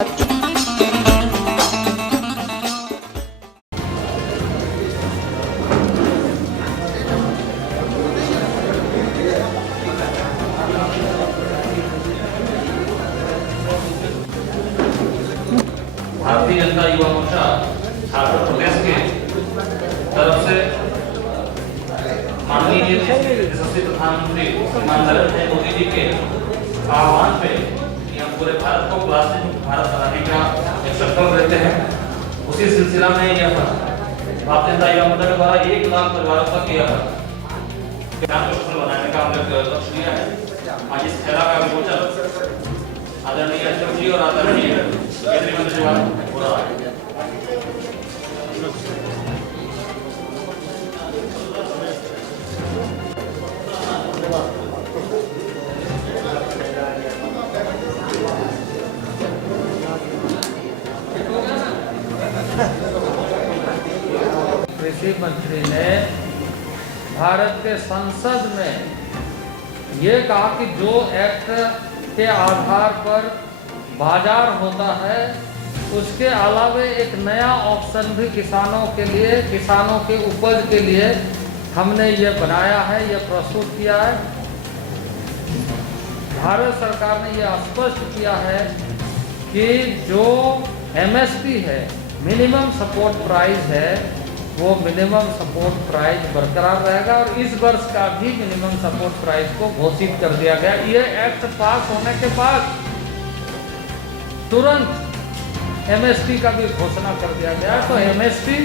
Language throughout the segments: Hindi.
भारतीय जनता युवा मोर्चा छात्र प्रदेश के तरफ से माननीय यशस्वी प्रधानमंत्री नरेंद्र मोदी जी के आह्वान पे यहाँ पूरे भारत को प्लास्टिक मुक्त भारत बनाने का एक संकल्प लेते हैं। उसी सिलसिला में यह भारतीय जनता युवा मोर्चा के द्वारा 1 लाख परिवारों तक यह बनाने का हमने लक्ष्य लिया है। आज इस खेला का विमोचन आदरणीय अध्यक्ष जी और आदरणीय केंद्रीय मंत्री जी हो रहा है। कृषि मंत्री ने भारत के संसद में ये कहा कि जो एक्ट के आधार पर बाजार होता है उसके अलावा एक नया ऑप्शन भी किसानों के लिए, किसानों के उपज के लिए हमने ये बनाया है, ये प्रस्तुत किया है। भारत सरकार ने ये स्पष्ट किया है कि जो एमएसपी है, मिनिमम सपोर्ट प्राइस है, वो मिनिमम सपोर्ट प्राइस बरकरार रहेगा और इस वर्ष का भी मिनिमम सपोर्ट प्राइस को घोषित कर दिया गया। ये एक्ट पास होने के बाद तुरंत एमएसपी का भी घोषणा कर दिया गया। तो एमएसपी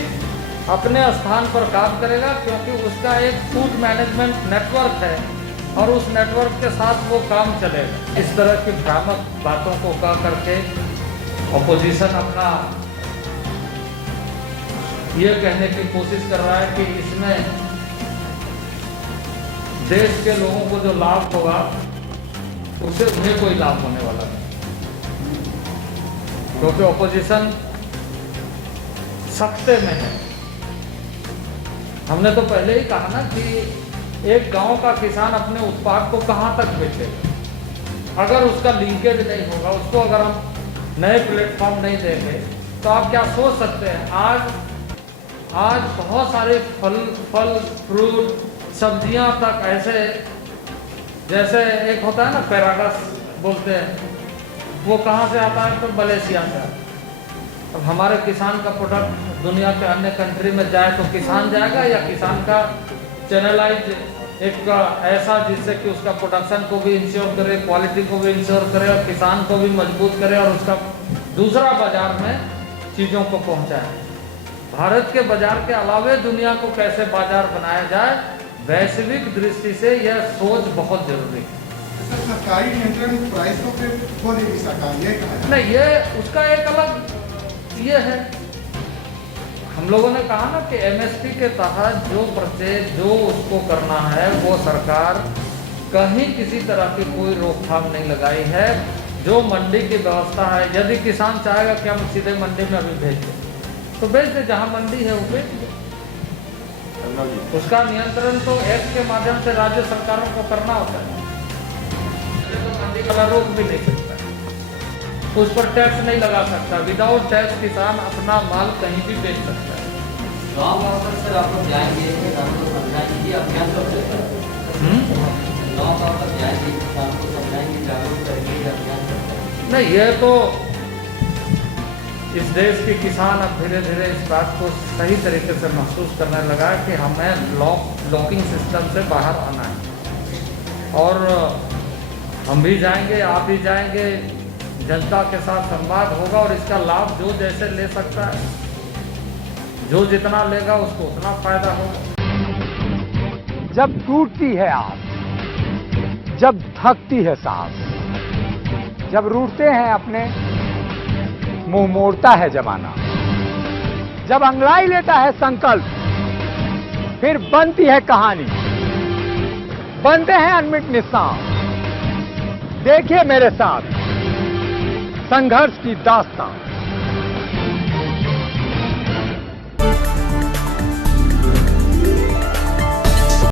अपने स्थान पर काम करेगा क्योंकि उसका एक फूड मैनेजमेंट नेटवर्क है और उस नेटवर्क के साथ वो काम चलेगा। इस तरह की भ्रामक बातों को कह करके ऑपोजिशन अपना ये कहने की कोशिश कर रहा है कि इसमें देश के लोगों को जो लाभ होगा उससे उन्हें कोई लाभ होने वाला नहीं, क्योंकि ऑपोजिशन सख्ते में है। हमने तो पहले ही कहा ना कि एक गांव का किसान अपने उत्पाद को कहां तक बेचेगा अगर उसका लिंकेज नहीं होगा, उसको अगर हम नए प्लेटफॉर्म नहीं देंगे तो आप क्या सोच सकते हैं। आज बहुत सारे फल फ्रूट सब्जियां तक ऐसे, जैसे एक होता है ना पैरागस बोलते हैं, वो कहाँ से आता है तो मलेशिया से आता है। अब हमारे किसान का प्रोडक्ट दुनिया के अन्य कंट्री में जाए तो किसान जाएगा या किसान का चैनलाइज एक ऐसा जिससे कि उसका प्रोडक्शन को भी इंश्योर करे, क्वालिटी को भी इंश्योर करे और किसान को भी मजबूत करे और उसका दूसरा बाजार में चीज़ों को पहुँचाए। भारत के बाजार के अलावे दुनिया को कैसे बाजार बनाया जाए, वैश्विक दृष्टि से यह सोच बहुत जरूरी है। सरकारी नियंत्रण प्राइस को फिर खो देगी सरकार, ये कहा नहीं, ये उसका एक अलग ये है। हम लोगों ने कहा ना कि एमएसपी के तहत जो उसको करना है वो सरकार कहीं किसी तरह की कोई रोकथाम नहीं लगाई है। जो मंडी की व्यवस्था है, यदि किसान चाहेगा कि हम सीधे मंडी में अभी भेज दें तो भेज दे, जहाँ मंडी है वो भेज दे। उसका नियंत्रण तो एक्ट के माध्यम से राज्य सरकारों को करना होता है। तो मंडी वाला रोक भी नहीं सकता, उस पर टैक्स नहीं लगा सकता। विदाउट टैक्स किसान अपना माल कहीं भी बेच सकता है। गाँव गाँव तक आप लोग जाएंगे, अभियान कब चलता है? गाँव गाँव तक जाएंगे, किसान को समझाएंगे, जागरूक करेंगे, अभियान चलता है? नहीं, ये तो इस देश के किसान अब धीरे धीरे इस बात को सही तरीके से महसूस करने लगा कि हमें लॉकिंग सिस्टम से बाहर आना है और हम भी जाएंगे, आप भी जाएंगे, जनता के साथ संवाद होगा और इसका लाभ जो जैसे ले सकता है, जो जितना लेगा उसको उतना फायदा होगा। जब टूटती है आस, जब थकती है सांस, जब रूठते हैं अपने, मुंह मोड़ता है जमाना, जब अंगड़ाई लेता है संकल्प, फिर बनती है कहानी, बनते हैं अनमिट निशान। देखिए मेरे साथ संघर्ष की दास्तान।